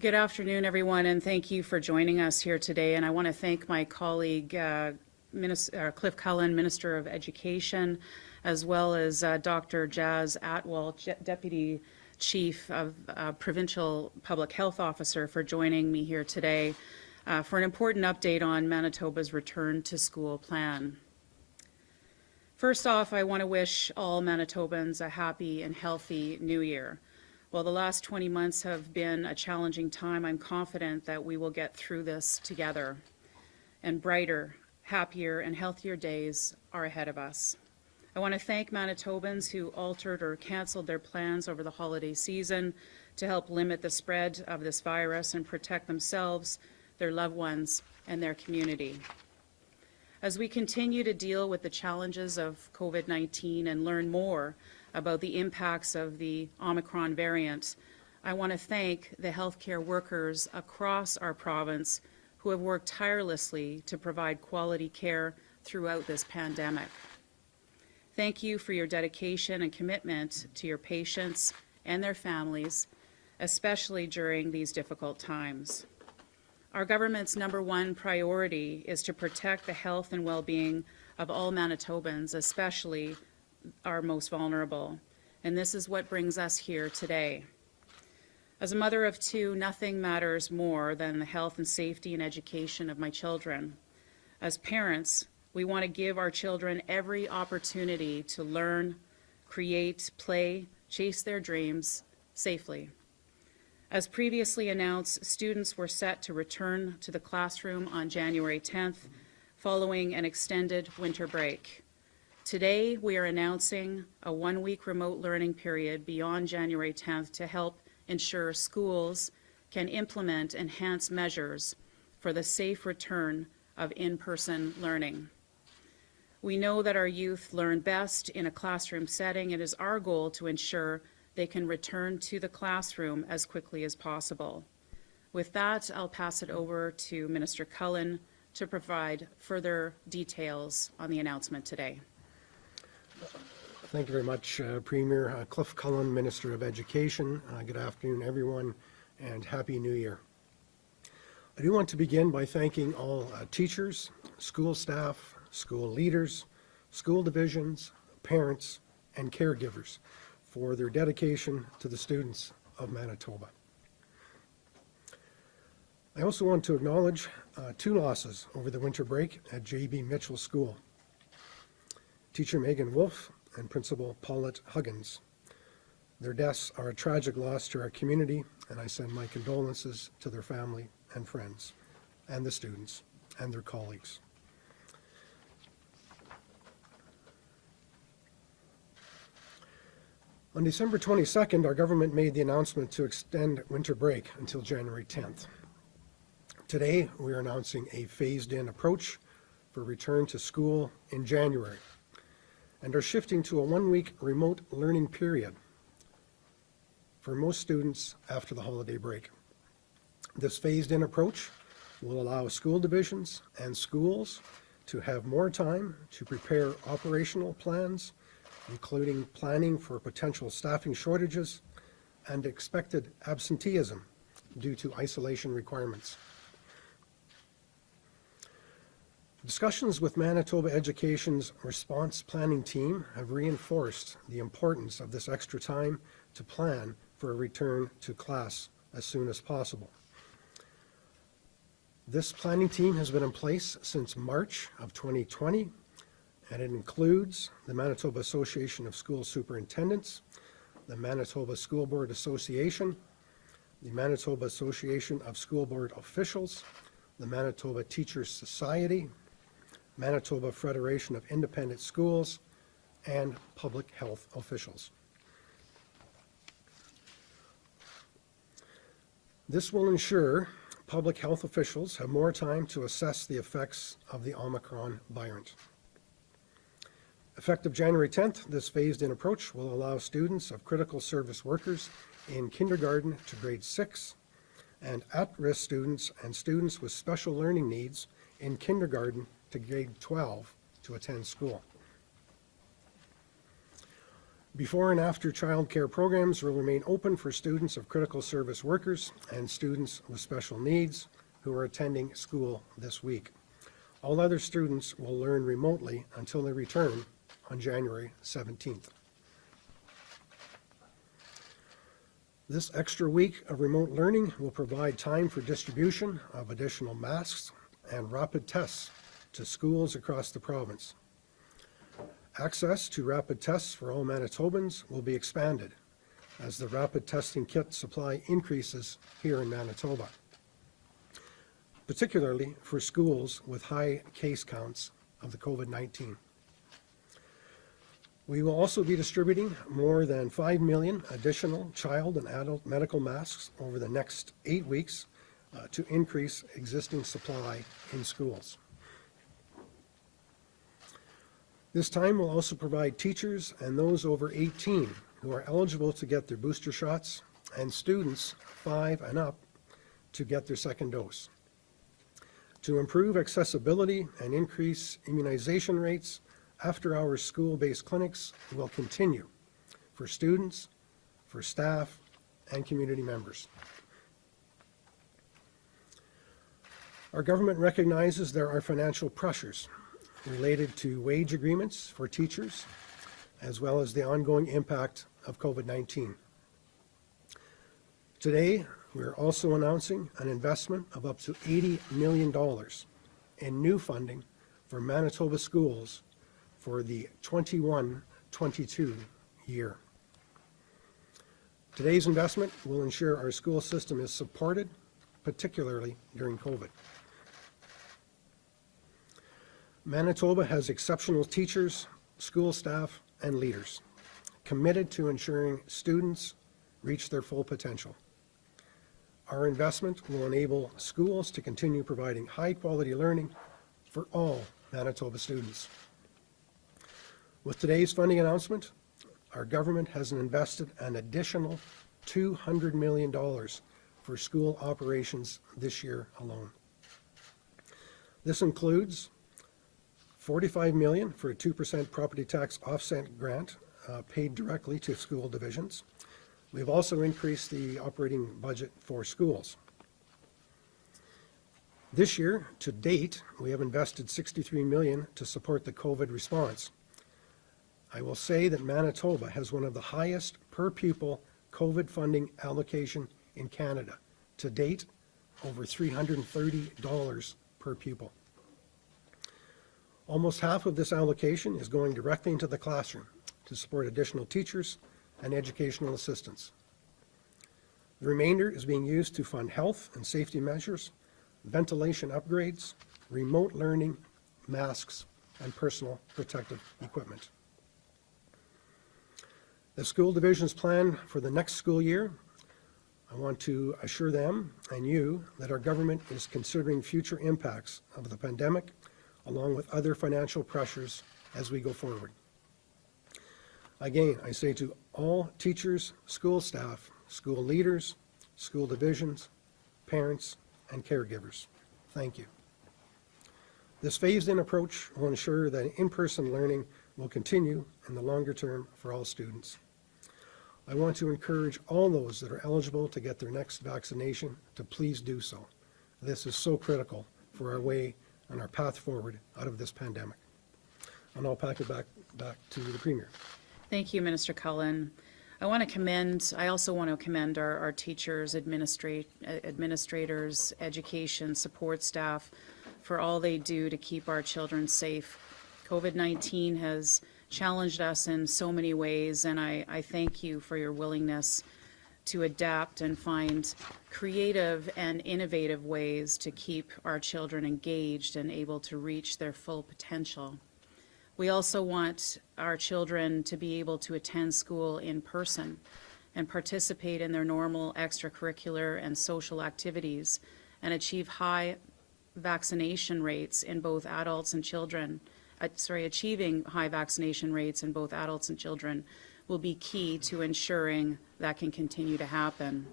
Good afternoon, everyone, and thank you for joining us here today. And I want to thank my colleague, Minister Cliff Cullen, Minister of Education, as well as Dr. Jazz Atwal, Deputy Chief of Provincial Public Health Officer, for joining me here today for an important update on Manitoba's return to school plan. First off, I want to wish all Manitobans a happy and healthy New Year. While the last 20 months have been a challenging time, I'm confident that we will get through this together, and brighter, happier, and healthier days are ahead of us. I want to thank Manitobans who altered or canceled their plans over the holiday season to help limit the spread of this virus and protect themselves, their loved ones, and their community. As we continue to deal with the challenges of COVID-19 and learn more about the impacts of the Omicron variant, I want to thank the healthcare workers across our province who have worked tirelessly to provide quality care throughout this pandemic. Thank you for your dedication and commitment to your patients and their families, especially during these difficult times. Our government's #1 priority is to protect the health and well-being of all Manitobans, especially our most vulnerable, and this is what brings us here today. As a mother of 2, nothing matters more than the health and safety and education of my children. As parents, we want to give our children every opportunity to learn, create, play, chase their dreams safely. As previously announced, students were set to return to the classroom on January 10th, following an extended winter break. Today, we are announcing a 1-week remote learning period beyond January 10th to help ensure schools can implement enhanced measures for the safe return of in-person learning. We know that our youth learn best in a classroom setting. It is our goal to ensure they can return to the classroom as quickly as possible. With that, I'll pass it over to Minister Cullen to provide further details on the announcement today. Thank you very much, Premier Cliff Cullen, Minister of Education. Good afternoon, everyone, and Happy New Year. I do want to begin by thanking all teachers, school staff, school leaders, school divisions, parents, and caregivers for their dedication to the students of Manitoba. I also want to acknowledge 2 losses over the winter break at J.B. Mitchell School. Teacher Megan Wolf and Principal Paulette Huggins. Their deaths are a tragic loss to our community, and I send my condolences to their family and friends, and the students and their colleagues. On December 22nd, our government made the announcement to extend winter break until January 10th. Today, we are announcing a phased-in approach for return to school in January, and are shifting to a 1-week remote learning period for most students after the holiday break. This phased-in approach will allow school divisions and schools to have more time to prepare operational plans, including planning for potential staffing shortages and expected absenteeism due to isolation requirements. Discussions with Manitoba Education's response planning team have reinforced the importance of this extra time to plan for a return to class as soon as possible. This planning team has been in place since March of 2020, and it includes the Manitoba Association of School Superintendents, the Manitoba School Board Association, the Manitoba Association of School Board Officials, the Manitoba Teachers Society, Manitoba Federation of Independent Schools, and public health officials. This will ensure public health officials have more time to assess the effects of the Omicron variant. Effective January 10th, this phased-in approach will allow students of critical service workers in kindergarten to grade 6 and at-risk students and students with special learning needs in kindergarten to grade 12 to attend school. Before and after childcare programs will remain open for students of critical service workers and students with special needs who are attending school this week. All other students will learn remotely until they return on January 17th. This extra week of remote learning will provide time for distribution of additional masks and rapid tests to schools across the province. Access to rapid tests for all Manitobans will be expanded as the rapid testing kit supply increases here in Manitoba, particularly for schools with high case counts of the COVID-19. We will also be distributing more than 5 million additional child and adult medical masks over the next 8 weeks to increase existing supply in schools. This time will also provide teachers and those over 18 who are eligible to get their booster shots and students 5 and up to get their second dose. To improve accessibility and increase immunization rates, after-hours school-based clinics will continue for students, for staff, and community members. Our government recognizes there are financial pressures related to wage agreements for teachers, as well as the ongoing impact of COVID-19. Today, we're also announcing an investment of up to $80 million in new funding for Manitoba schools for the 21-22 year. Today's investment will ensure our school system is supported, particularly during COVID. Manitoba has exceptional teachers, school staff, and leaders committed to ensuring students reach their full potential. Our investment will enable schools to continue providing high-quality learning for all Manitoba students. With today's funding announcement, our government has invested an additional $200 million for school operations this year alone. This includes $45 million for a 2% property tax offset grant paid directly to school divisions. We've also increased the operating budget for schools. This year, to date, we have invested $63 million to support the COVID response. I will say that Manitoba has one of the highest per pupil COVID funding allocation in Canada. To date, over $330 per pupil. Almost half of this allocation is going directly into the classroom to support additional teachers and educational assistants. The remainder is being used to fund health and safety measures, ventilation upgrades, remote learning, masks, and personal protective equipment. The school division's plan for the next school year, I want to assure them and you that our government is considering future impacts of the pandemic along with other financial pressures as we go forward. Again, I say to all teachers, school staff, school leaders, school divisions, parents, and caregivers, thank you. This phased-in approach will ensure that in-person learning will continue in the longer term for all students. I want to encourage all those that are eligible to get their next vaccination to please do so. This is so critical for our way and our path forward out of this pandemic. And I'll pack it back to the Premier. Thank you, Minister Cullen. I also want to commend our teachers, administrators, education, support staff for all they do to keep our children safe. COVID-19 has challenged us in so many ways, and I thank you for your willingness to adapt and find creative and innovative ways to keep our children engaged and able to reach their full potential. We also want our children to be able to attend school in person and participate in their normal extracurricular and social activities and achieve high vaccination rates in both adults and children, achieving high vaccination rates in both adults and children will be key to ensuring that can continue to happen.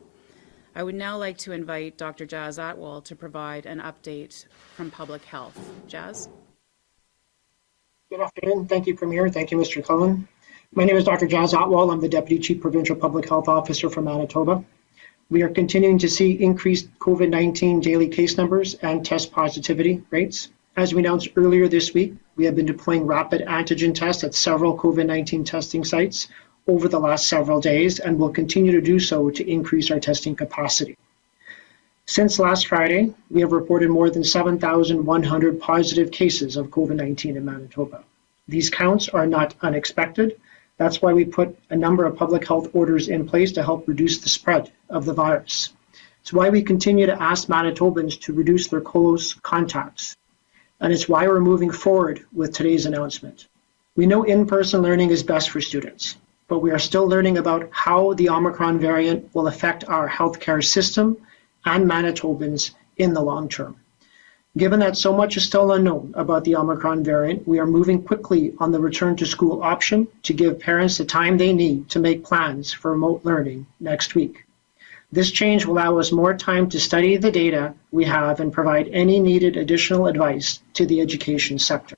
I would now like to invite Dr. Jazz Atwal to provide an update from Public Health. Jazz? Good afternoon. Thank you, Premier. Thank you, Mr. Cullen. My name is Dr. Jazz Atwal. I'm the Deputy Chief Provincial Public Health Officer for Manitoba. We are continuing to see increased COVID-19 daily case numbers and test positivity rates. As we announced earlier this week, we have been deploying rapid antigen tests at several COVID-19 testing sites over the last several days and will continue to do so to increase our testing capacity. Since last Friday, we have reported more than 7,100 positive cases of COVID-19 in Manitoba. These counts are not unexpected. That's why we put a number of public health orders in place to help reduce the spread of the virus. It's why we continue to ask Manitobans to reduce their close contacts. And it's why we're moving forward with today's announcement. We know in-person learning is best for students, but we are still learning about how the Omicron variant will affect our healthcare system and Manitobans in the long term. Given that so much is still unknown about the Omicron variant, we are moving quickly on the return to school option to give parents the time they need to make plans for remote learning next week. This change will allow us more time to study the data we have and provide any needed additional advice to the education sector.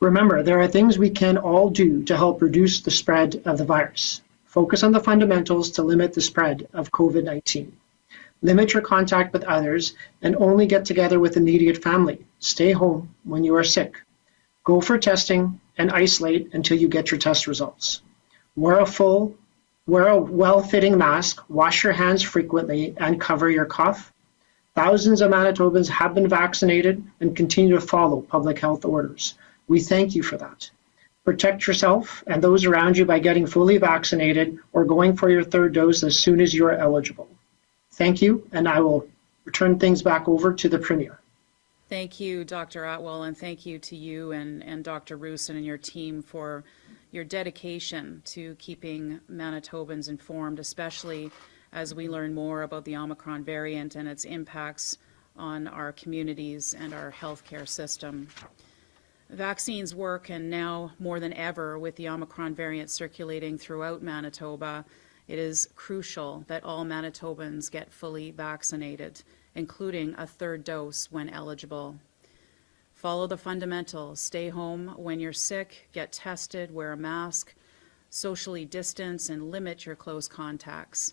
Remember, there are things we can all do to help reduce the spread of the virus. Focus on the fundamentals to limit the spread of COVID-19. Limit your contact with others and only get together with immediate family. Stay home when you are sick. Go for testing and isolate until you get your test results. Wear a well-fitting mask, wash your hands frequently, and cover your cough. Thousands of Manitobans have been vaccinated and continue to follow public health orders. We thank you for that. Protect yourself and those around you by getting fully vaccinated or going for your third dose as soon as you are eligible. Thank you, and I will return things back over to the Premier. Thank you, Dr. Atwal, and thank you to you and Dr. Roosin and your team for your dedication to keeping Manitobans informed, especially as we learn more about the Omicron variant and its impacts on our communities and our healthcare system. Vaccines work, and now more than ever with the Omicron variant circulating throughout Manitoba, it is crucial that all Manitobans get fully vaccinated, including a third dose when eligible. Follow the fundamentals. Stay home when you're sick, get tested, wear a mask, socially distance, and limit your close contacts.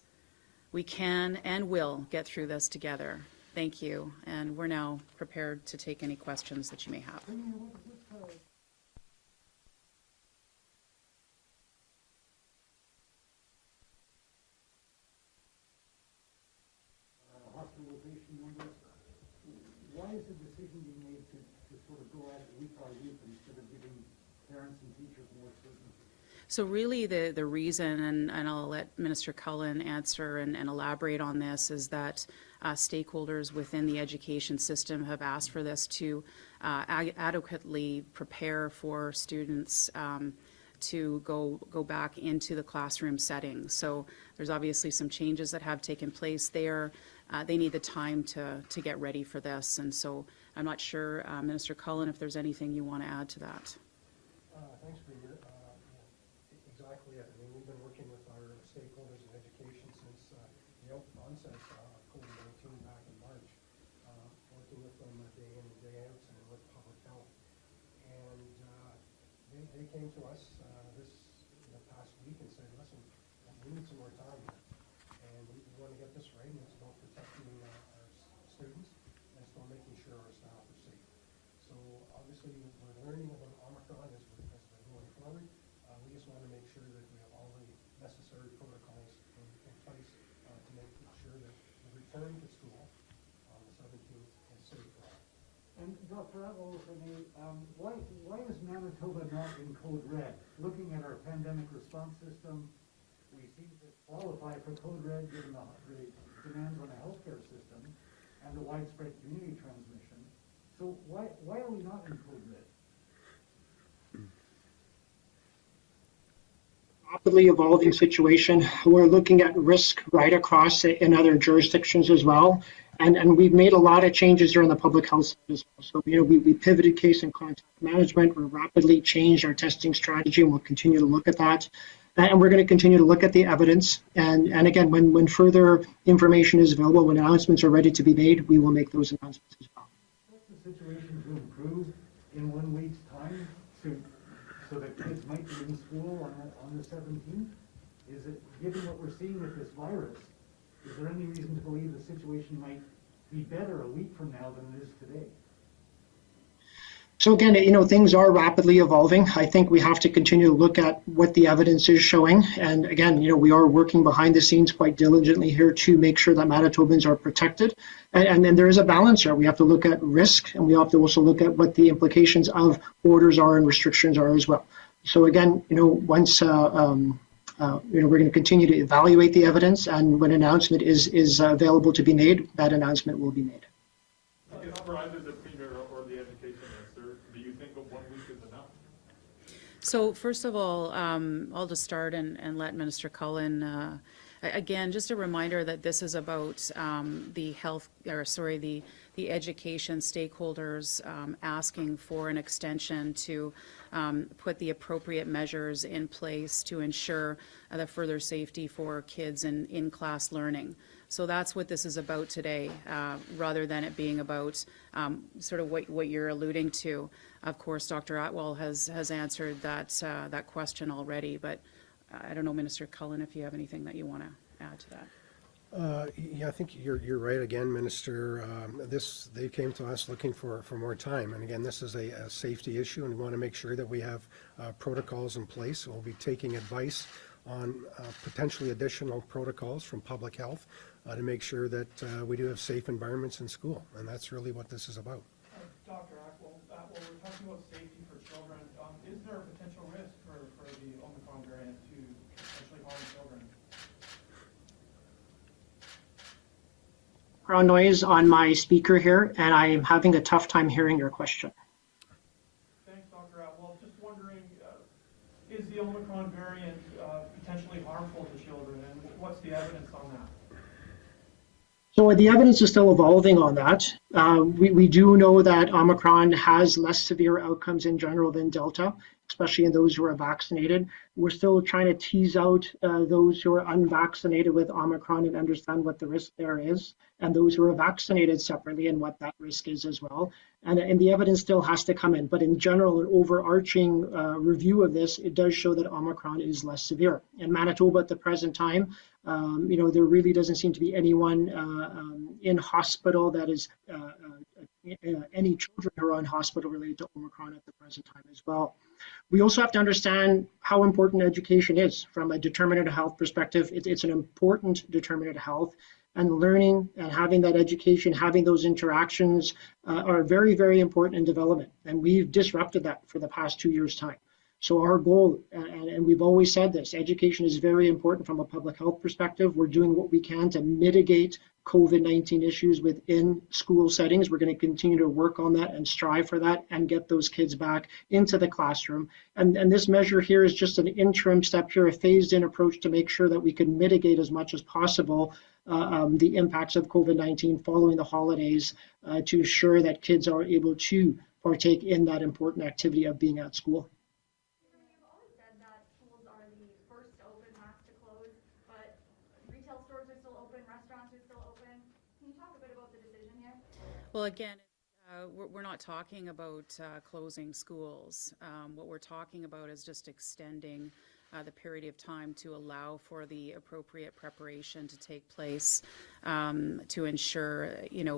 We can and will get through this together. Thank you, and we're now prepared to take any questions that you may have. Hospitalization numbers. Why is the decision being made to sort of go at it week by week instead of giving parents and teachers more certainty? So really the reason, and I'll let Minister Cullen answer and elaborate on this, is that stakeholders within the education system have asked for this to adequately prepare for students to go back into the classroom setting. So there's obviously some changes that have taken place there. They need the time to get ready for this, and so I'm not sure, Minister Cullen, if there's anything you want to add to that. Thanks, Premier. Exactly. I mean, we've been working with our stakeholders in education since the onset of COVID-19 back in March, working with them day in and day out and with public health. And they came to us the past week and said, listen, we need some more time here. And we want to get this right, and it's about protecting our students, and it's about making sure our staff are safe. So obviously, we're learning about Omicron as we're going forward. We just want to make sure that we have all the necessary protocols in place to make sure that the return to school on the 17th is safe for all. And Dr. Atwal, for me, why is Manitoba not in code red? Looking at our pandemic response system, we seem to qualify for code red given the demands on the healthcare system and the widespread community transmission. So why are we not in code red? Rapidly evolving situation. We're looking at risk right across in other jurisdictions as well. And we've made a lot of changes during the public health side as well. So, we pivoted case and contact management. We rapidly changed our testing strategy, and we'll continue to look at that. And we're going to continue to look at the evidence. And again, when further information is available, when announcements are ready to be made, we will make those announcements as well. What's the situation to improve in 1 week's time so that kids might be in school on the 17th? Is it, given what we're seeing with this virus, is there any reason to believe the situation might be better a week from now than it is today? So again, things are rapidly evolving. I think we have to continue to look at what the evidence is showing. And again, we are working behind the scenes quite diligently here to make sure that Manitobans are protected. And then there is a balance here. We have to look at risk, and we have to also look at what the implications of orders are and restrictions are as well. So again, once we're going to continue to evaluate the evidence, and when an announcement is available to be made, that announcement will be made. For either the premier or the education minister, do you think of 1 week is enough? So first of all, I'll just start and let Minister Cullen, again, just a reminder that this is about the education stakeholders asking for an extension to put the appropriate measures in place to ensure the further safety for kids in class learning. So that's what this is about today, rather than it being about sort of what you're alluding to. Of course, Dr. Atwal has answered that question already, but I don't know, Minister Cullen, if you have anything that you want to add to that. Yeah, I think you're right again, Minister. They came to us looking for more time. And again, this is a safety issue, and we want to make sure that we have protocols in place. We'll be taking advice on potentially additional protocols from public health to make sure that we do have safe environments in school. And that's really what this is about. Dr. Atwal, we're talking about safety for children. Is there a potential risk for the Omicron variant to potentially harm children? Background noise on my speaker here, and I'm having a tough time hearing your question. Thanks, Dr. Atwal. Just wondering, is the Omicron variant potentially harmful to children, and what's the evidence on that? So the evidence is still evolving on that. We do know that Omicron has less severe outcomes in general than Delta, especially in those who are vaccinated. We're still trying to tease out those who are unvaccinated with Omicron and understand what the risk there is, and those who are vaccinated separately and what that risk is as well. And the evidence still has to come in. But in general, an overarching review of this, it does show that Omicron is less severe. In Manitoba at the present time, there really doesn't seem to be anyone in hospital that is any children who are in hospital related to Omicron at the present time as well. We also have to understand how important education is from a determinant of health perspective. It's an important determinant of health, and learning and having that education, having those interactions are very, very important in development. And we've disrupted that for the past 2 years' time. So our goal, and we've always said this, education is very important from a public health perspective. We're doing what we can to mitigate COVID-19 issues within school settings. We're going to continue to work on that and strive for that and get those kids back into the classroom. And this measure here is just an interim step here, a phased-in approach to make sure that we can mitigate as much as possible the impacts of COVID-19 following the holidays to ensure that kids are able to partake in that important activity of being at school. Well, again, we're not talking about closing schools. What we're talking about is just extending the period of time to allow for the appropriate preparation to take place to ensure,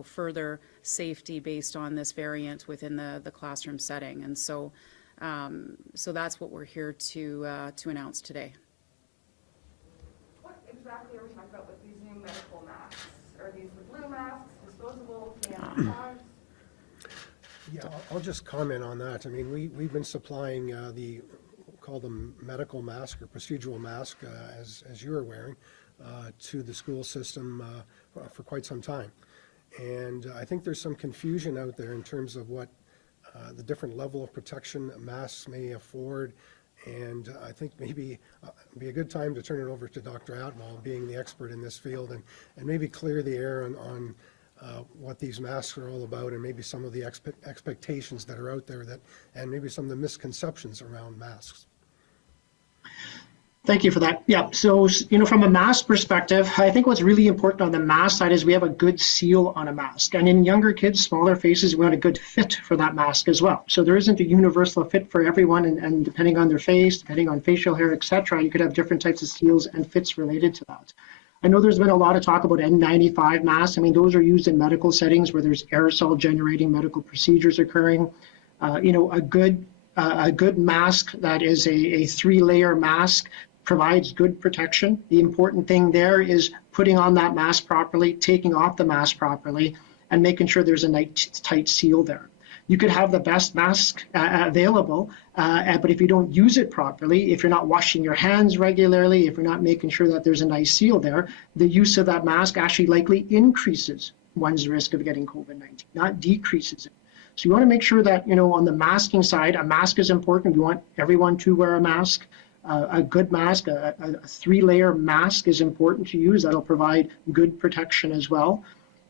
further safety based on this variant within the classroom setting. And so that's what we're here to announce today. What exactly are we talking about with these new medical masks? Are these the blue masks? Disposable, bags? Yeah, I'll just comment on that. I mean, we've been supplying call them medical mask or procedural mask, as you're wearing, to the school system for quite some time. And I think there's some confusion out there in terms of what the different level of protection masks may afford. And I think maybe it'd be a good time to turn it over to Dr. Atwal, being the expert in this field, and maybe clear the air on what these masks are all about and maybe some of the expectations that are out there and maybe some of the misconceptions around masks. Thank you for that. Yeah, so, from a mask perspective, I think what's really important on the mask side is we have a good seal on a mask. And in younger kids, smaller faces, we want a good fit for that mask as well. So there isn't a universal fit for everyone, and depending on their face, depending on facial hair, etc., you could have different types of seals and fits related to that. I know there's been a lot of talk about N95 masks. I mean, those are used in medical settings where there's aerosol generating medical procedures occurring. A good mask that is a 3-layer mask provides good protection. The important thing there is putting on that mask properly, taking off the mask properly, and making sure there's a nice tight seal there. You could have the best mask available, but if you don't use it properly, if you're not washing your hands regularly, if you're not making sure that there's a nice seal there, the use of that mask actually likely increases one's risk of getting COVID-19, not decreases it. So you want to make sure that, on the masking side, a mask is important. We want everyone to wear a mask. A good mask, a 3-layer mask is important to use. That'll provide good protection as well.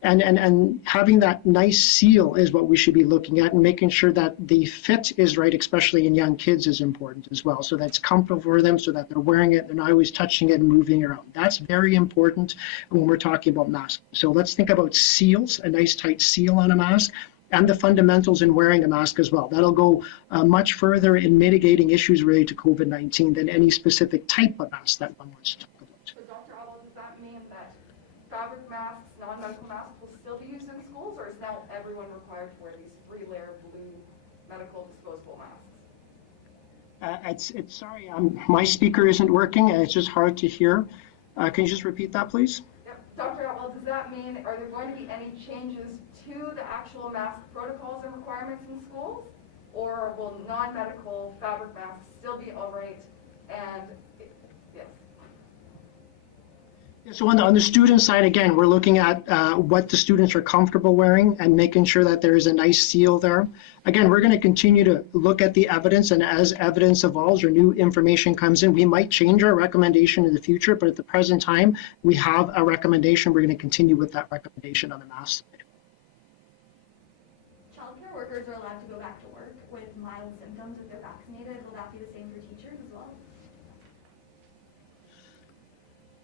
And having that nice seal is what we should be looking at, and making sure that the fit is right, especially in young kids, is important as well. So that's comfortable for them, so that they're wearing it, they're not always touching it and moving around. That's very important when we're talking about masks. So let's think about seals, a nice tight seal on a mask, and the fundamentals in wearing a mask as well. That'll go much further in mitigating issues related to COVID-19 than any specific type of mask that one wants to talk about. So Dr. Atwal, does that mean that fabric masks, non-medical masks will still be used in schools, or is now everyone required to wear these 3-layer blue medical disposable masks? Sorry, my speaker isn't working and it's just hard to hear. Can you just repeat that, please? Yep. Dr. Atwal, does that mean, are there going to be any changes to the actual mask protocols and requirements in schools, or will non-medical fabric masks still be all right? And yes. So on the student side, again, we're looking at what the students are comfortable wearing and making sure that there is a nice seal there. Again, we're going to continue to look at the evidence, and as evidence evolves or new information comes in, we might change our recommendation in the future, but at the present time, we have a recommendation. We're going to continue with that recommendation on the mask side. Childcare workers are allowed to go back to work with mild symptoms if they're vaccinated. Will that be the same for teachers as well?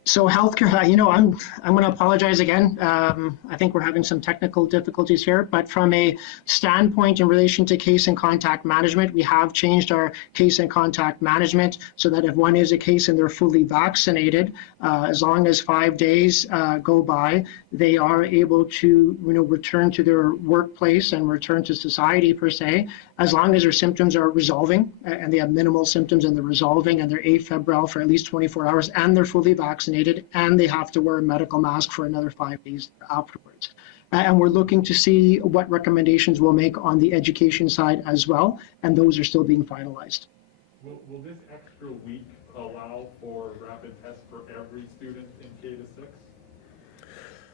So healthcare, I'm going to apologize again. I think we're having some technical difficulties here, but from a standpoint in relation to case and contact management, we have changed our case and contact management so that if one is a case and they're fully vaccinated, as long as 5 days go by, they are able to, return to their workplace and return to society per se, as long as their symptoms are resolving and they have minimal symptoms and they're resolving and they're afebrile for at least 24 hours and they're fully vaccinated, and they have to wear a medical mask for another 5 days afterwards. And we're looking to see what recommendations we'll make on the education side as well, and those are still being finalized. Will this extra week allow for rapid tests for every student in K to 6?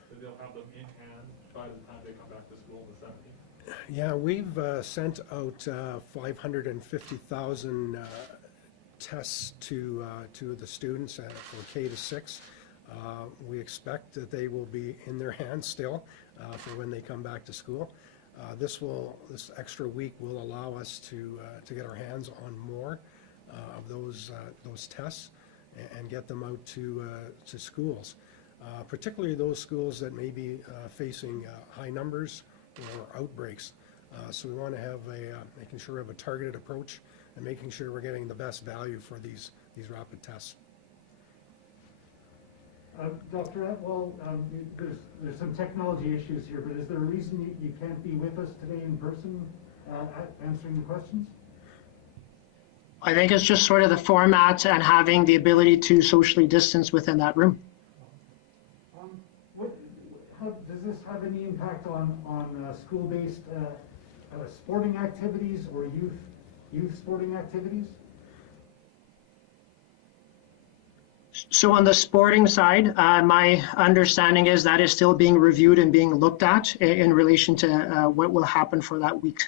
So they'll have them in hand by the time they come back to school on the 17th? Yeah, we've sent out 550,000 tests to the students for K to 6. We expect that they will be in their hands still for when they come back to school. This extra week will allow us to get our hands on more of those tests and get them out to schools, particularly those schools that may be facing high numbers or outbreaks. So we want to have making sure we have a targeted approach and making sure we're getting the best value for these rapid tests. Dr. Atwal, there's some technology issues here, but is there a reason you can't be with us today in person answering the questions? I think it's just sort of the format and having the ability to socially distance within that room. Does this have any impact on school-based sporting activities or youth sporting activities? So on the sporting side, my understanding is that is still being reviewed and being looked at in relation to what will happen for that week.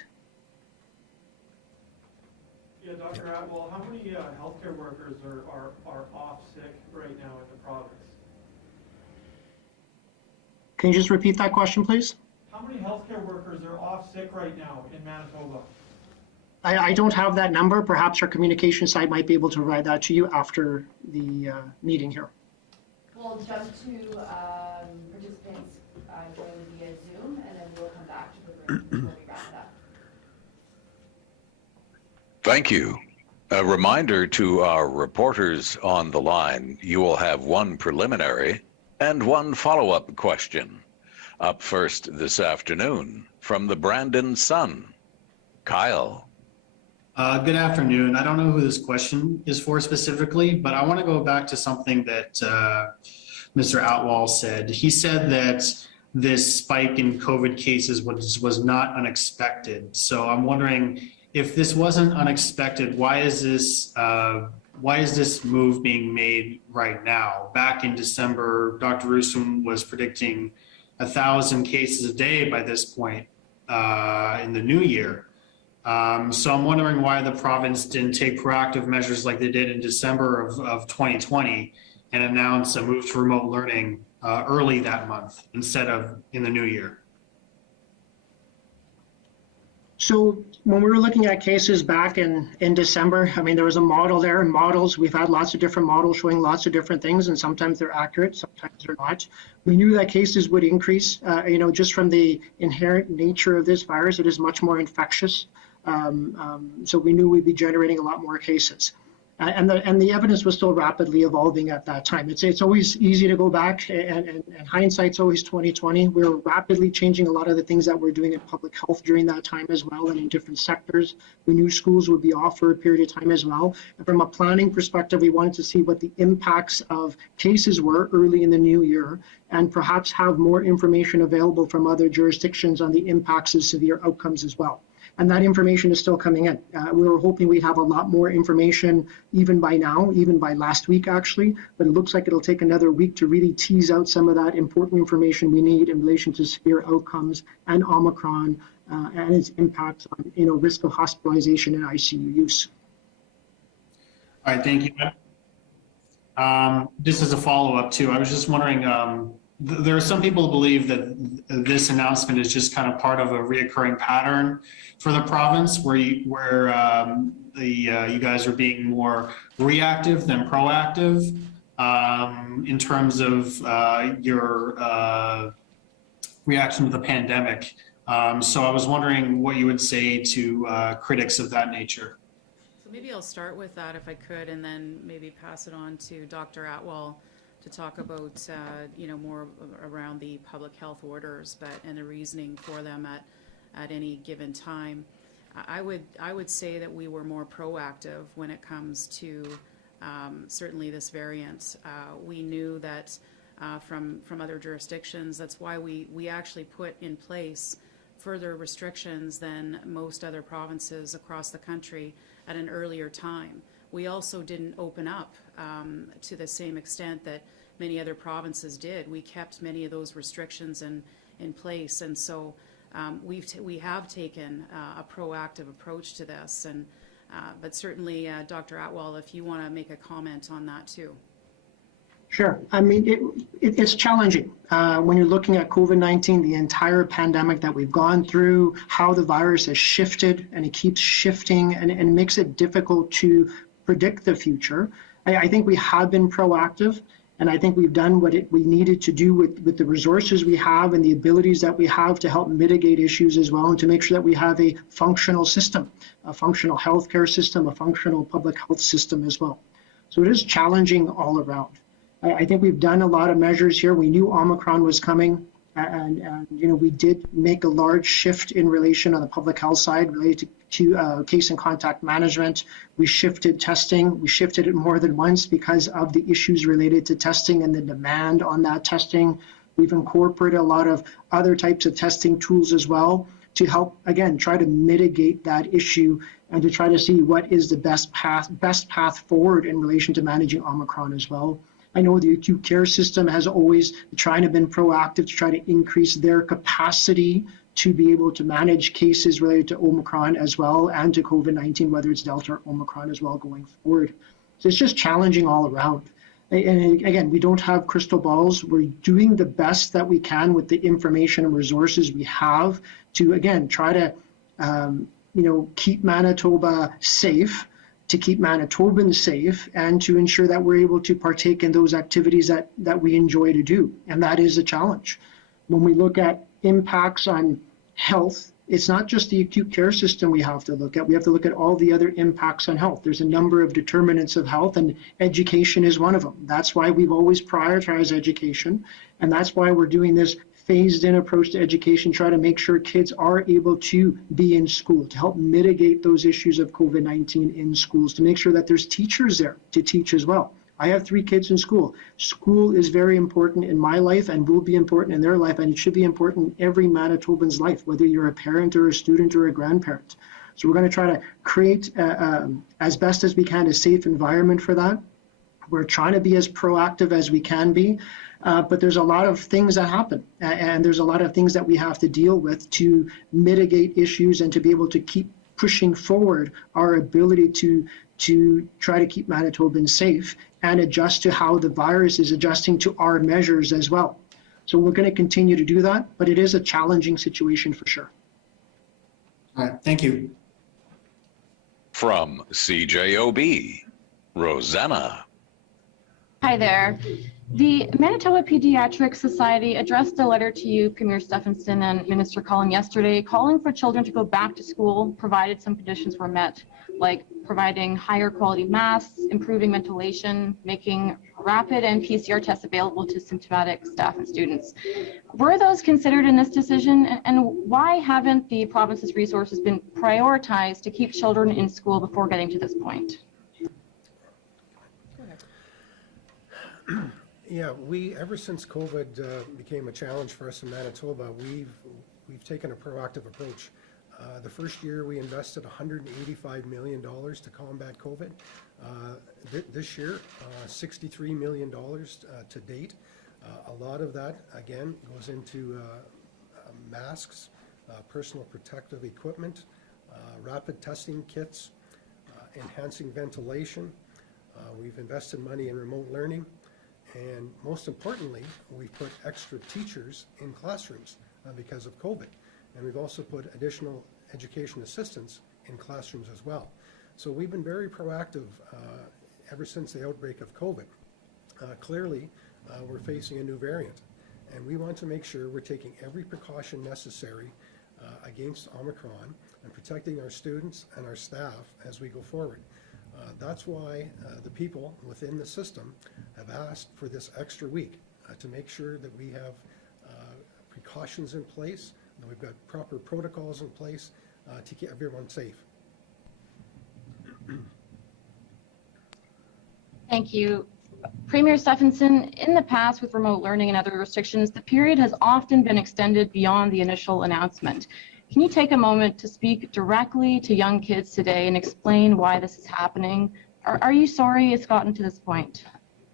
Yeah, Dr. Atwal, how many healthcare workers are off sick right now in the province? Can you just repeat that question, please? How many healthcare workers are off sick right now in Manitoba? I don't have that number. Perhaps our communication side might be able to provide that to you after the meeting here. We'll jump to participants joining via Zoom, and then we'll come back to the room before we wrap it up. Thank you. A reminder to our reporters on the line, you will have one preliminary and one follow-up question. Up first this afternoon from the Brandon Sun, Kyle. Good afternoon. I don't know who this question is for specifically, but I want to go back to something that Mr. Atwal said. He said that this spike in COVID cases was not unexpected. So I'm wondering, if this wasn't unexpected, why is this move being made right now? Back in December, Dr. Rusum was predicting 1,000 cases a day by this point in the new year. So I'm wondering why the province didn't take proactive measures like they did in December of 2020 and announce a move to remote learning early that month instead of in the new year. So when we were looking at cases back in December, I mean, there was a model there, and models, we've had lots of different models showing lots of different things, and sometimes they're accurate, sometimes they're not. We knew that cases would increase, just from the inherent nature of this virus. It is much more infectious. So we knew we'd be generating a lot more cases. And the evidence was still rapidly evolving at that time. It's always easy to go back, and hindsight's always 20/20. We were rapidly changing a lot of the things that we're doing in public health during that time as well, and in different sectors. We knew schools would be off for a period of time as well. And from a planning perspective, we wanted to see what the impacts of cases were early in the new year, and perhaps have more information available from other jurisdictions on the impacts of severe outcomes as well. And that information is still coming in. We were hoping we'd have a lot more information even by now, even by last week actually, but it looks like it'll take another week to really tease out some of that important information we need in relation to severe outcomes and Omicron and its impacts on risk of hospitalization and ICU use. All right, thank you. Just as a follow-up too, I was just wondering, there are some people who believe that this announcement is just kind of part of a reoccurring pattern for the province, where you guys are being more reactive than proactive in terms of your reaction to the pandemic. So I was wondering what you would say to critics of that nature. So maybe I'll start with that if I could, and then maybe pass it on to Dr. Atwal to talk about, more around the public health orders, and the reasoning for them at any given time. I would say that we were more proactive when it comes to certainly this variant. We knew that from other jurisdictions. That's why we actually put in place further restrictions than most other provinces across the country at an earlier time. We also didn't open up to the same extent that many other provinces did. We kept many of those restrictions in place, and so we have taken a proactive approach to this. And but certainly, Dr. Atwal, if you want to make a comment on that too. Sure. I mean, it's challenging when you're looking at COVID-19, the entire pandemic that we've gone through, how the virus has shifted, and it keeps shifting, and it makes it difficult to predict the future. I think we have been proactive, and I think we've done what we needed to do with the resources we have and the abilities that we have to help mitigate issues as well, and to make sure that we have a functional system, a functional healthcare system, a functional public health system as well. So it is challenging all around. I think we've done a lot of measures here. We knew Omicron was coming, and we did make a large shift in relation on the public health side related to case and contact management. We shifted testing. We shifted it more than once because of the issues related to testing and the demand on that testing. We've incorporated a lot of other types of testing tools as well to help, again, try to mitigate that issue and to try to see what is the best path forward in relation to managing Omicron as well. I know the acute care system has always trying to been proactive to try to increase their capacity to be able to manage cases related to Omicron as well, and to COVID-19, whether it's Delta or Omicron as well going forward. So it's just challenging all around. And again, we don't have crystal balls. We're doing the best that we can with the information and resources we have to, again, try to, keep Manitoba safe, to keep Manitobans safe, and to ensure that we're able to partake in those activities that we enjoy to do. And that is a challenge. When we look at impacts on health, it's not just the acute care system we have to look at. We have to look at all the other impacts on health. There's a number of determinants of health, and education is one of them. That's why we've always prioritized education, and that's why we're doing this phased-in approach to education, try to make sure kids are able to be in school, to help mitigate those issues of COVID-19 in schools, to make sure that there's teachers there to teach as well. I have 3 kids in school. School is very important in my life and will be important in their life, and it should be important in every Manitoban's life, whether you're a parent or a student or a grandparent. So we're going to try to create, as best as we can, a safe environment for that. We're trying to be as proactive as we can be, but there's a lot of things that happen, and there's a lot of things that we have to deal with to mitigate issues and to be able to keep pushing forward our ability to try to keep Manitobans safe and adjust to how the virus is adjusting to our measures as well. So we're going to continue to do that, but it is a challenging situation for sure. All right, thank you. From CJOB, Rosanna. Hi there. The Manitoba Pediatric Society addressed a letter to you, Premier Stefanson and Minister Cullen, yesterday, calling for children to go back to school, provided some conditions were met, like providing higher quality masks, improving ventilation, making rapid and PCR tests available to symptomatic staff and students. Were those considered in this decision, and why haven't the province's resources been prioritized to keep children in school before getting to this point? Yeah, ever since COVID became a challenge for us in Manitoba, we've taken a proactive approach. The first year we invested $185 million to combat COVID. This year, $63 million to date. A lot of that, again, goes into masks, personal protective equipment, rapid testing kits, enhancing ventilation. We've invested money in remote learning. And most importantly, we've put extra teachers in classrooms because of COVID. And we've also put additional education assistants in classrooms as well. So we've been very proactive ever since the outbreak of COVID. Clearly, we're facing a new variant, and we want to make sure we're taking every precaution necessary against Omicron and protecting our students and our staff as we go forward. That's why the people within the system have asked for this extra week to make sure that we have precautions in place, that we've got proper protocols in place to keep everyone safe. Thank you. Premier Stefanson, in the past with remote learning and other restrictions, the period has often been extended beyond the initial announcement. Can you take a moment to speak directly to young kids today and explain why this is happening? Are you sorry it's gotten to this point?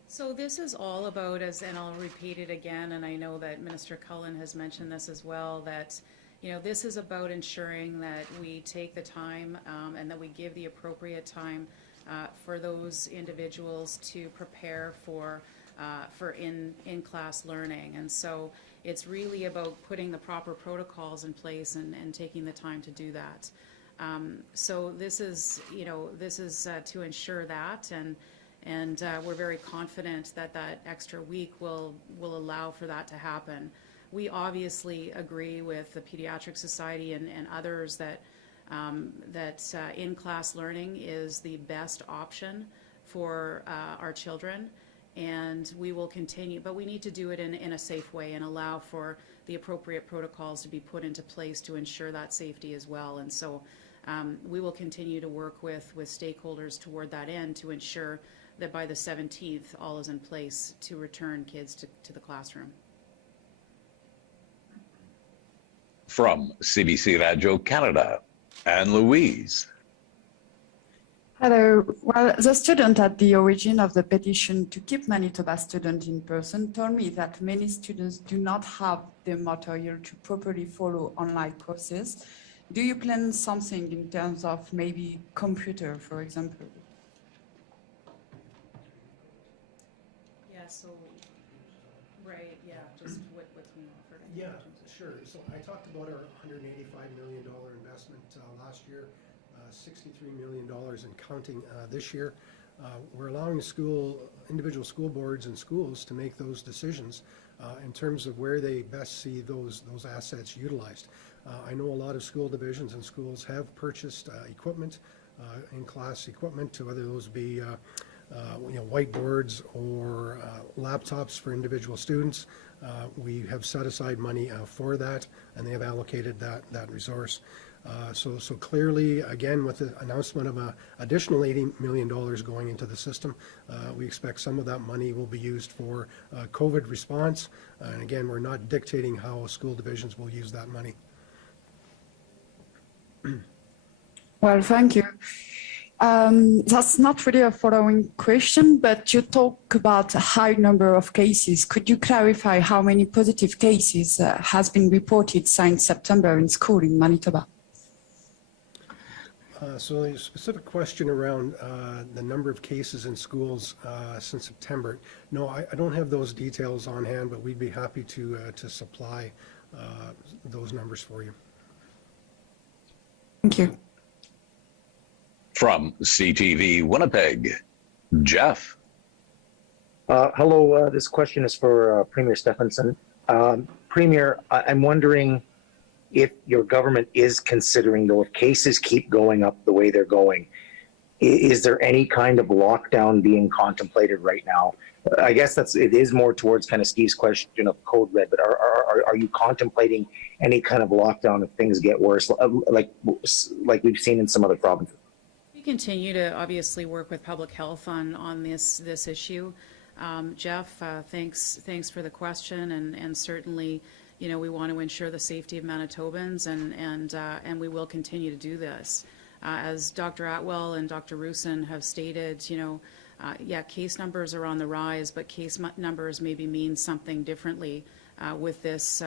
So this is all about, and I'll repeat it again, and I know that Minister Cullen has mentioned this as well, that this is about ensuring that we take the time and that we give the appropriate time for those individuals to prepare for in-class learning. And so it's really about putting the proper protocols in place and taking the time to do that. So this is to ensure that, and we're very confident that that extra week will allow for that to happen. We obviously agree with the Pediatric Society and others that in-class learning is the best option for our children, and we will continue, but we need to do it in a safe way and allow for the appropriate protocols to be put into place to ensure that safety as well. And so we will continue to work with stakeholders toward that end to ensure that by the 17th all is in place to return kids to the classroom. From CBC Radio Canada, Anne Louise. Hello. Well, the student at the origin of the petition to keep Manitoba students in person told me that many students do not have the material to properly follow online courses. Do you plan something in terms of maybe computer, for example? so, right, yeah, just what's being offered. I think, Yeah, in terms of- sure. So I talked about our $185 million investment last year, $63 million and counting this year. We're allowing individual school boards and schools to make those decisions in terms of where they best see those assets utilized. I know a lot of school divisions and schools have purchased equipment, in-class equipment, to whether those be whiteboards or laptops for individual students. We have set aside money for that, and they have allocated that resource. So clearly, again, with the announcement of an additional $80 million going into the system, we expect some of that money will be used for COVID response. And again, we're not dictating how school divisions will use that money. Well, thank you. That's not really a following question, but you talk about a high number of cases. Could you clarify how many positive cases has been reported since September in school in Manitoba? So the specific question around the number of cases in schools since September, no, I don't have those details on hand, but we'd be happy to supply those numbers for you. Thank you. From CTV Winnipeg, Jeff. Hello, this question is for Premier Stefanson. Premier, I'm wondering if your government is considering, though, if cases keep going up the way they're going, is there any kind of lockdown being contemplated right now? I guess it is more towards kind of Steve's question of code red, but are you contemplating any kind of lockdown if things get worse, like we've seen in some other provinces? We continue to obviously work with public health on this issue. Jeff, thanks for the question, and certainly, we want to ensure the safety of Manitobans, and we will continue to do this. As Dr. Atwal and Dr. Roussin have stated, case numbers are on the rise, but case numbers maybe mean something differently with this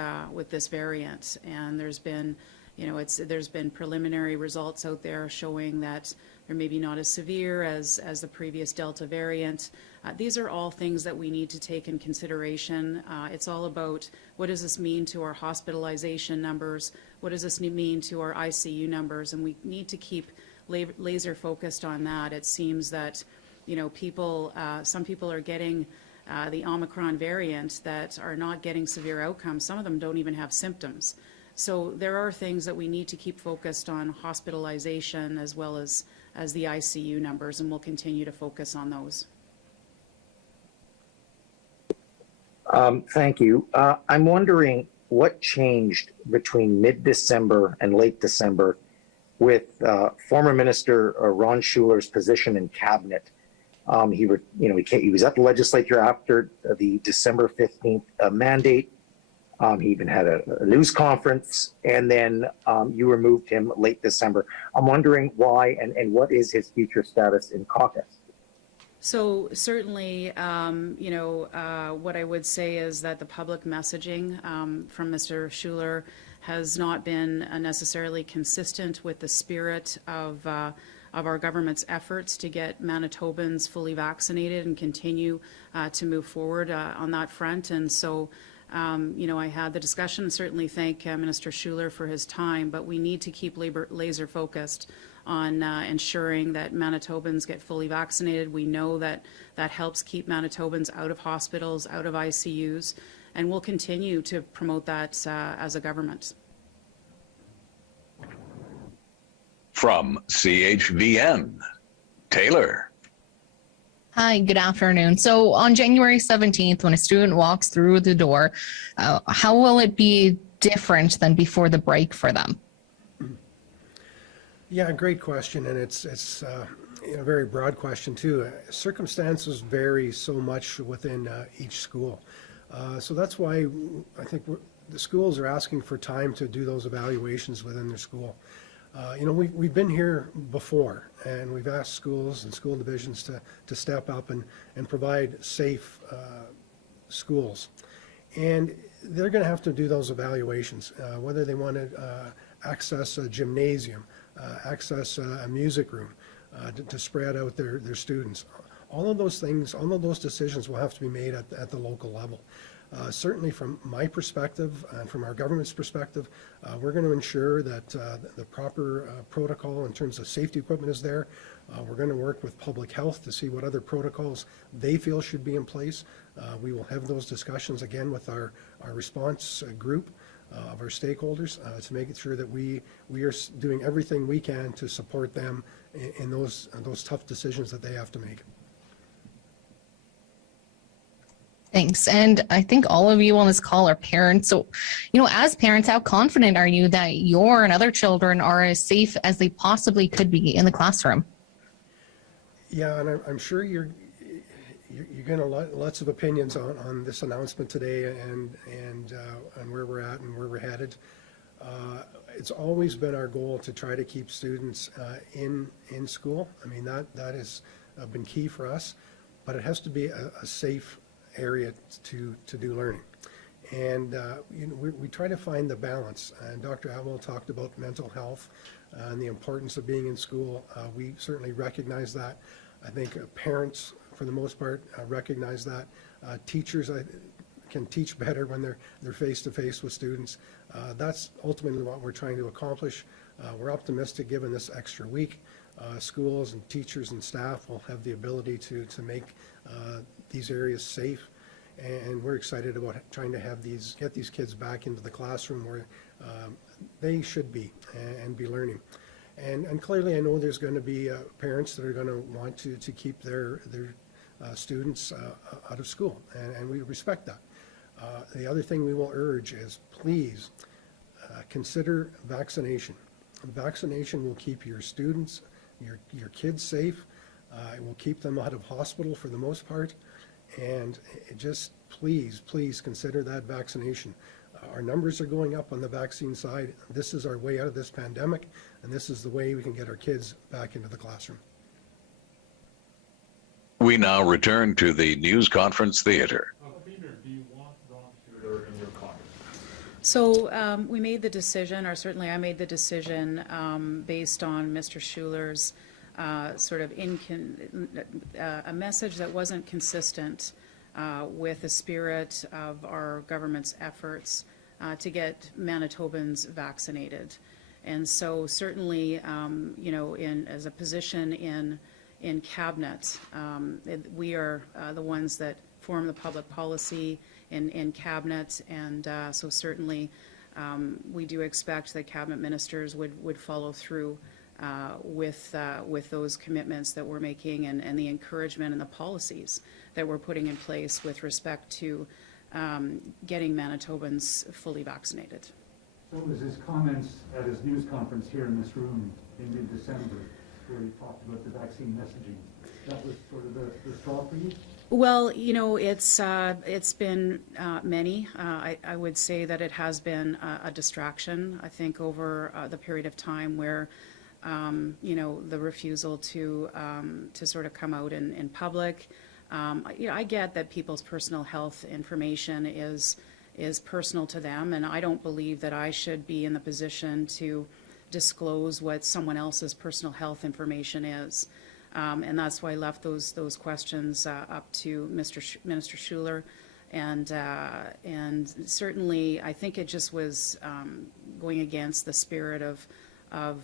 variant. And there's been, there's been preliminary results out there showing that they're maybe not as severe as the previous Delta variant. These are all things that we need to take in consideration. It's all about what does this mean to our hospitalization numbers? What does this mean to our ICU numbers? And we need to keep laser focused on that. It seems that, some people are getting the Omicron variant that are not getting severe outcomes. Some of them don't even have symptoms. So there are things that we need to keep focused on, hospitalization as well as the ICU numbers, and we'll continue to focus on those. Thank you. I'm wondering what changed between mid-December and late December with former Minister Ron Schuler's position in cabinet. He was at the legislature after the December 15th mandate. He even had a news conference, and then you removed him late December. I'm wondering why and what is his future status in caucus? So certainly, what I would say is that the public messaging from Mr. Schuler has not been necessarily consistent with the spirit of our government's efforts to get Manitobans fully vaccinated and continue to move forward on that front. And so, I had the discussion, and certainly thank Minister Schuler for his time, but we need to keep laser focused on ensuring that Manitobans get fully vaccinated. We know that helps keep Manitobans out of hospitals, out of ICUs, and we'll continue to promote that as a government. From CHVN, Taylor. Hi, good afternoon. So on January 17th, when a student walks through the door, how will it be different than before the break for them? Yeah, great question, and it's a very broad question too. Circumstances vary so much within each school, so that's why I think the schools are asking for time to do those evaluations within their school. We've been here before, and we've asked schools and school divisions to step up and provide safe schools, and they're going to have to do those evaluations, whether they want to access a gymnasium, access a music room to spread out their students. all of those things, all of those decisions will have to be made at the local level. Certainly from my perspective and from our government's perspective, we're going to ensure that the proper protocol in terms of safety equipment is there. We're going to work with public health to see what other protocols they feel should be in place. We will have those discussions again with our response group of our stakeholders to make sure that we are doing everything we can to support them in those tough decisions that they have to make. Thanks. And I think all of you on this call are parents. So, as parents, how confident are you that your and other children are as safe as they possibly could be in the classroom? Yeah, and I'm sure you're going to lots of opinions on this announcement today and where we're at and where we're headed. It's always been our goal to try to keep students in school. I mean, that has been key for us, but it has to be a safe area to do learning. And we try to find the balance. And Dr. Atwal talked about mental health and the importance of being in school. We certainly recognize that. I think parents, for the most part, recognize that. Teachers can teach better when they're face-to-face with students. That's ultimately what we're trying to accomplish. We're optimistic given this extra week. Schools and teachers and staff will have the ability to make these areas safe, and we're excited about trying to get these kids back into the classroom where they should be and be learning. And clearly, I know there's going to be parents that are going to want to keep their students out of school, and we respect that. The other thing we will urge is please consider vaccination. Vaccination will keep your students, your kids safe. It will keep them out of hospital for the most part. And just please consider that vaccination. Our numbers are going up on the vaccine side. This is our way out of this pandemic, and this is the way we can get our kids back into the classroom. We now return to the news conference theater. Peter, do you want Ron Schuler in your caucus? So we made the decision, or certainly I made the decision based on Mr. Schuler's sort of a message that wasn't consistent with the spirit of our government's efforts to get Manitobans vaccinated. And so certainly, as a position in cabinet, we are the ones that form the public policy in cabinet, and so certainly we do expect that cabinet ministers would follow through with those commitments that we're making and the encouragement and the policies that we're putting in place with respect to getting Manitobans fully vaccinated. So was his comments at his news conference here in this room in mid-December, where he talked about the vaccine messaging, that was sort of the straw for you? Well, it's been many. I would say that it has been a distraction, I think, over the period of time where the refusal to sort of come out in public. I get that people's personal health information is personal to them, and I don't believe that I should be in the position to disclose what someone else's personal health information is. And that's why I left those questions up to Minister Schuler. And certainly, I think it just was going against the spirit of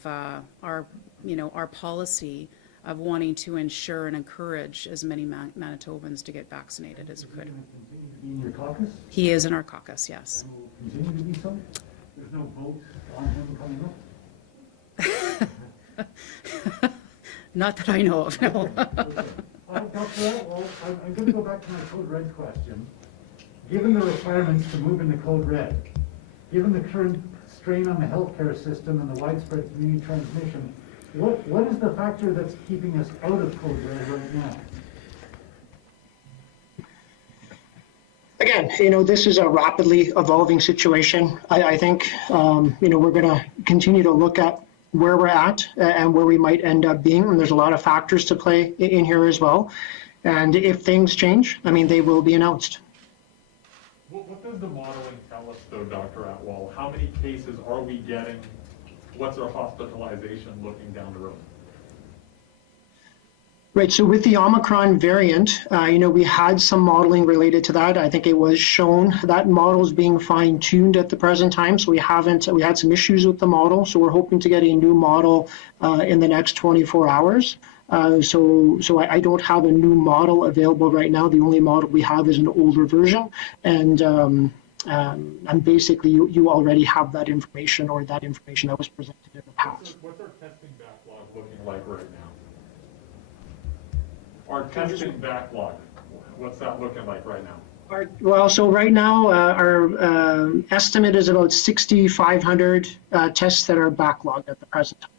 our policy of wanting to ensure and encourage as many Manitobans to get vaccinated as we could. Continue to be in your caucus? He is in our caucus, yes. And will continue to be so? There's no vote on him coming up? Not that I know of, no. Okay. Dr. Atwal, I'm going to go back to my Code Red question. Given the requirements to move into Code Red, given the current strain on the healthcare system and the widespread community transmission, what is the factor that's keeping us out of Code Red right now? Again, this is a rapidly evolving situation. I think, we're going to continue to look at where we're at and where we might end up being. And there's a lot of factors to play in here as well. And if things change, they will be announced. What does the modeling tell us, though, Dr. Atwal? How many cases are we getting? What's our hospitalization looking down the road? Right, so with the Omicron variant, we had some modeling related to that. I think it was shown that model is being fine-tuned at the present time, so we had some issues with the model, so we're hoping to get a new model in the next 24 hours. So I don't have a new model available right now. The only model we have is an older version, and basically you already have that information, or that information that was presented in the past. What's our testing backlog looking like right now? Our testing backlog, what's that looking like right now? Well, so right now, our estimate is about 6,500 tests that are backlogged at the present time.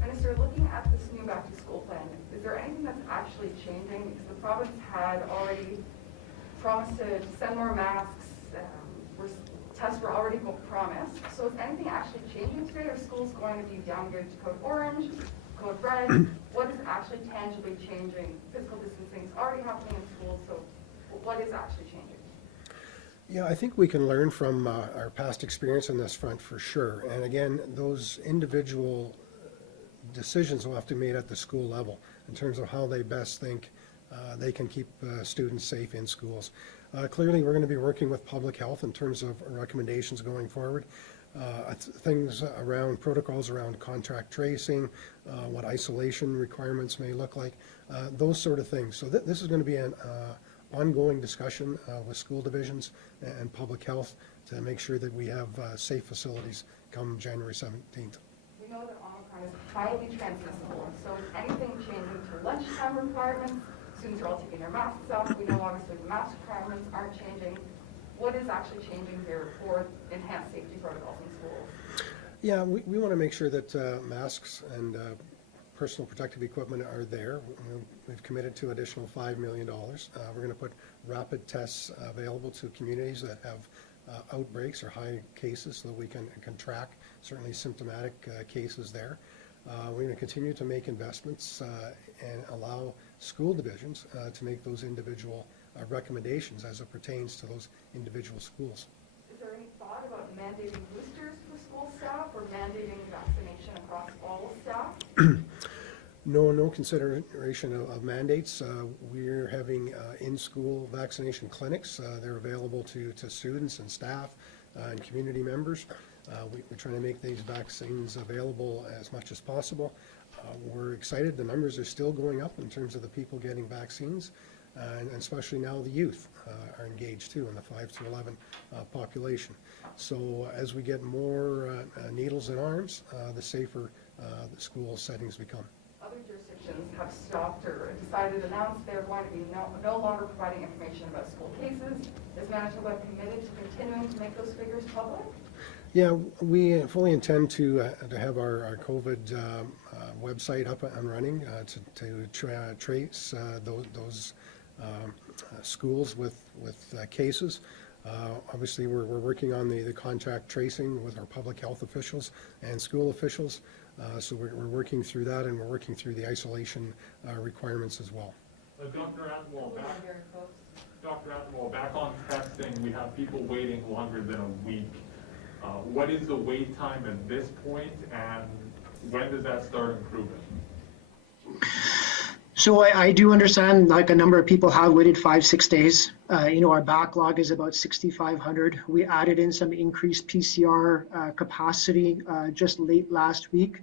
Minister, looking at this new back-to-school plan, is there anything that's actually changing? Because the province had already promised to send more masks, tests were already promised. So is anything actually changing today? Are schools going to be downgraded to code orange, code red? What is actually tangibly changing? Physical distancing is already happening in schools, so what is actually changing? Yeah, I think we can learn from our past experience on this front for sure. And again, those individual decisions will have to be made at the school level in terms of how they best think they can keep students safe in schools. Clearly, we're going to be working with public health in terms of recommendations going forward. Things around protocols around contact tracing, what isolation requirements may look like, those sort of things. So this is going to be an ongoing discussion with school divisions and public health to make sure that we have safe facilities come January 17th. We know that Omicron is highly transmissible, so is anything changing to lunchtime requirements? Students are all taking their masks off. We know obviously the mask requirements aren't changing. What is actually changing here for enhanced safety protocols in schools? Yeah, we want to make sure that masks and personal protective equipment are there. We've committed to additional $5 million. We're going to put rapid tests available to communities that have outbreaks or high cases so that we can track certainly symptomatic cases there. We're going to continue to make investments and allow school divisions to make those individual recommendations as it pertains to those individual schools. Is there any thought about mandating boosters for school staff or mandating vaccination across all staff? No consideration of mandates. We're having in-school vaccination clinics. They're available to students and staff and community members. We're trying to make these vaccines available as much as possible. We're excited. The numbers are still going up in terms of the people getting vaccines, and especially now the youth are engaged too in the 5 to 11 population. So as we get more needles in arms, the safer the school settings become. Other jurisdictions have stopped or decided to announce they're going to be no longer providing information about school cases. Is Manitoba committed to continuing to make those figures public? Yeah, we fully intend to have our COVID website up and running to trace those schools with cases. Obviously, we're working on the contact tracing with our public health officials and school officials. So we're working through that, and we're working through the isolation requirements as well. Dr. Atwal, back on testing, we have people waiting longer than a week. What is the wait time at this point, and when does that start improving? So I do understand, like, a number of people have waited 5-6 days. Our backlog is about 6,500. We added in some increased PCR capacity just late last week.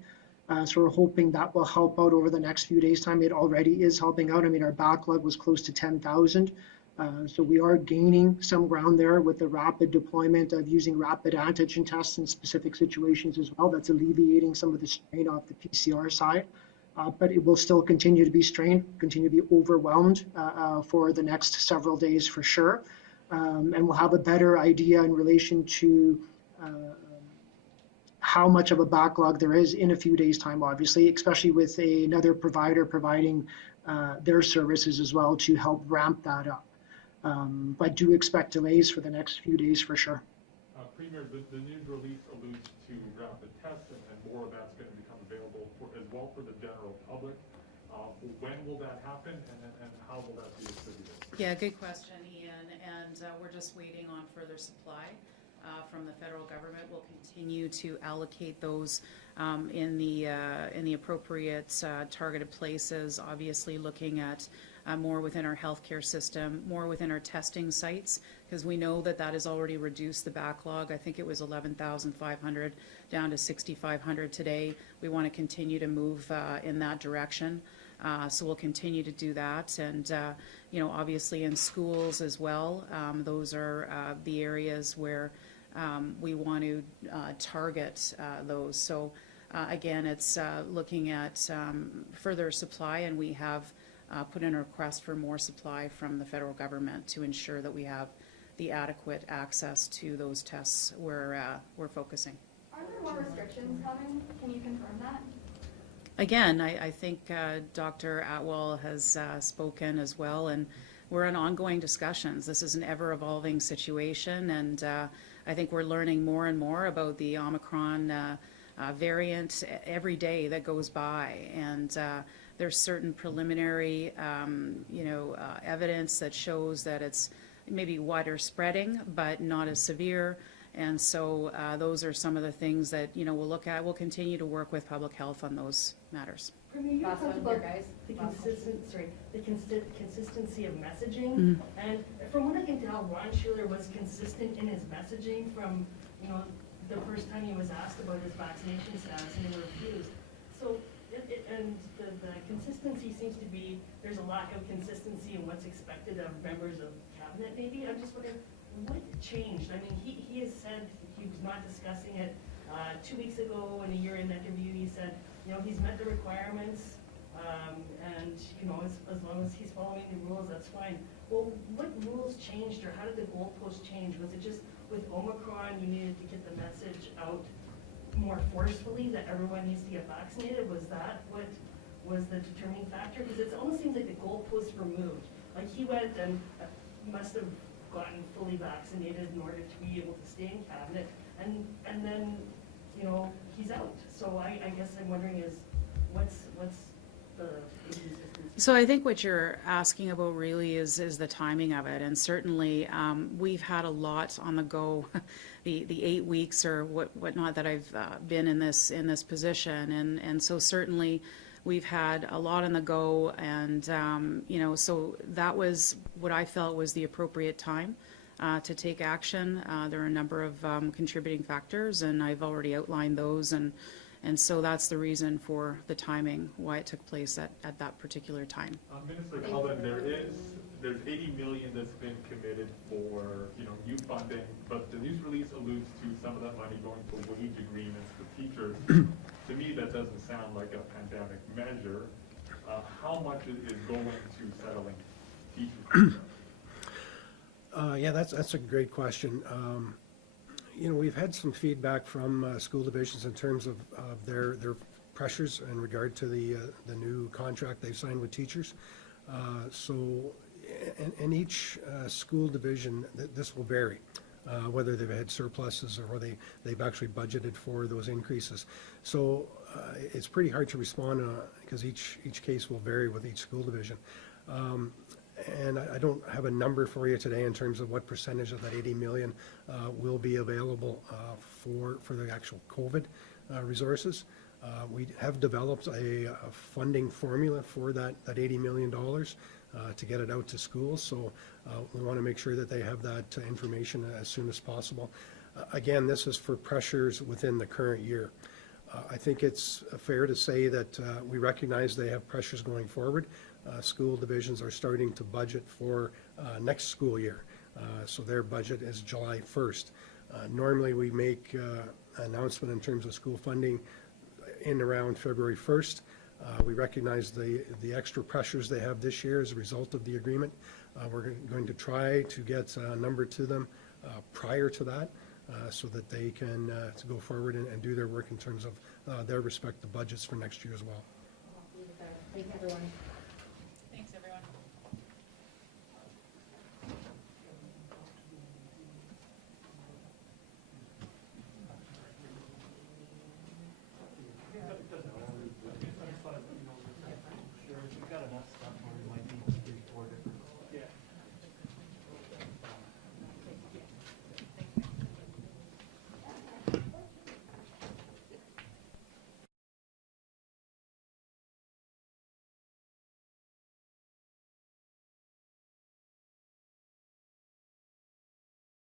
So we're hoping that will help out over the next few days' time. It already is helping out. I mean, our backlog was close to 10,000. So we are gaining some ground there with the rapid deployment of using rapid antigen tests in specific situations as well. That's alleviating some of the strain off the PCR side. But it will still continue to be strained, continue to be overwhelmed for the next several days for sure. And we'll have a better idea in relation to how much of a backlog there is in a few days' time, obviously, especially with another provider providing their services as well to help ramp that up. But do expect delays for the next few days for sure. Premier, the news release alludes to rapid tests, and more of that's going to become available as well for the general public. When will that happen, and how will that be distributed? Yeah, good question, Ian. And we're just waiting on further supply. from the federal government. We'll continue to allocate those in the appropriate targeted places, obviously looking at more within our healthcare system, more within our testing sites, because we know that that has already reduced the backlog. I think it was 11,500 down to 6,500 today. We want to continue to move in that direction. So we'll continue to do that. And, you know, obviously in schools as well, those are the areas where we want to target those. So again, it's looking at further supply, and we have put in a request for more supply from the federal government to ensure that we have the adequate access to those tests where we're focusing. Are there more restrictions coming? Can you confirm that? Again, I think Dr. Atwal has spoken as well, and we're in ongoing discussions. This is an ever-evolving situation, and I think we're learning more and more about the Omicron variant every day that goes by, and there's certain preliminary, evidence that shows that it's maybe wider spreading, but not as severe. And so those are some of the things that, you know, we'll look at. We'll continue to work with public health on those matters. Premier, you Last talked one about here, guys. the consistency of messaging. And from what I can tell, Ron Schuler was consistent in his messaging from, you know, the first time he was asked about his vaccination status and he refused. So, the consistency seems to be, there's a lack of consistency in what's expected of members of cabinet maybe. I'm just wondering, what changed? I mean, he has said he was not discussing it. 2 weeks ago in a year-end interview, he said, you know, he's met the requirements, and, you know, as long as he's following the rules, that's fine. Well, what rules changed, or how did the goalpost change? Was it just with Omicron, you needed to get the message out more forcefully that everyone needs to get vaccinated? Was that what was the determining factor? Because it almost seems like the goalposts were moved. Like he went and must have gotten fully vaccinated in order to be able to stay in cabinet, and then, you know, he's out. So I guess I'm wondering is what's the inconsistency? So I think what you're asking about really is the timing of it, and certainly we've had a lot on the go, the 8 weeks or whatnot that I've been in this position, and so certainly we've had a lot on the go, and you know, so that was what I felt was the appropriate time to take action. There are a number of contributing factors, and I've already outlined those, and so that's the reason for the timing, why it took place at that particular time. Minister Cullen, there's 80 million that's been committed for, you know, new funding, but the news release alludes to some of that money going to wage agreements for teachers. To me, that doesn't sound like a pandemic measure. How much is going to settling teachers? Yeah, that's a great question. You know, we've had some feedback from school divisions in terms of their pressures in regard to the new contract they've signed with teachers. So, in each school division, this will vary, whether they've had surpluses or whether they've actually budgeted for those increases. So, it's pretty hard to respond because each case will vary with each school division. And I don't have a number for you today in terms of what percentage of that 80 million will be available for the actual COVID resources. We have developed a funding formula for that $80 million to get it out to schools. So we want to make sure that they have that information as soon as possible. Again, this is for pressures within the current year. I think it's fair to say that we recognize they have pressures going forward. School divisions are starting to budget for next school year. So their budget is July 1st. Normally we make an announcement in terms of school funding in around February 1st. We recognize the extra pressures they have this year as a result of the agreement. We're going to try to get a number to them prior to that so that they can to go forward and do their work in terms of their respective budgets for next year as well. Thanks, everyone.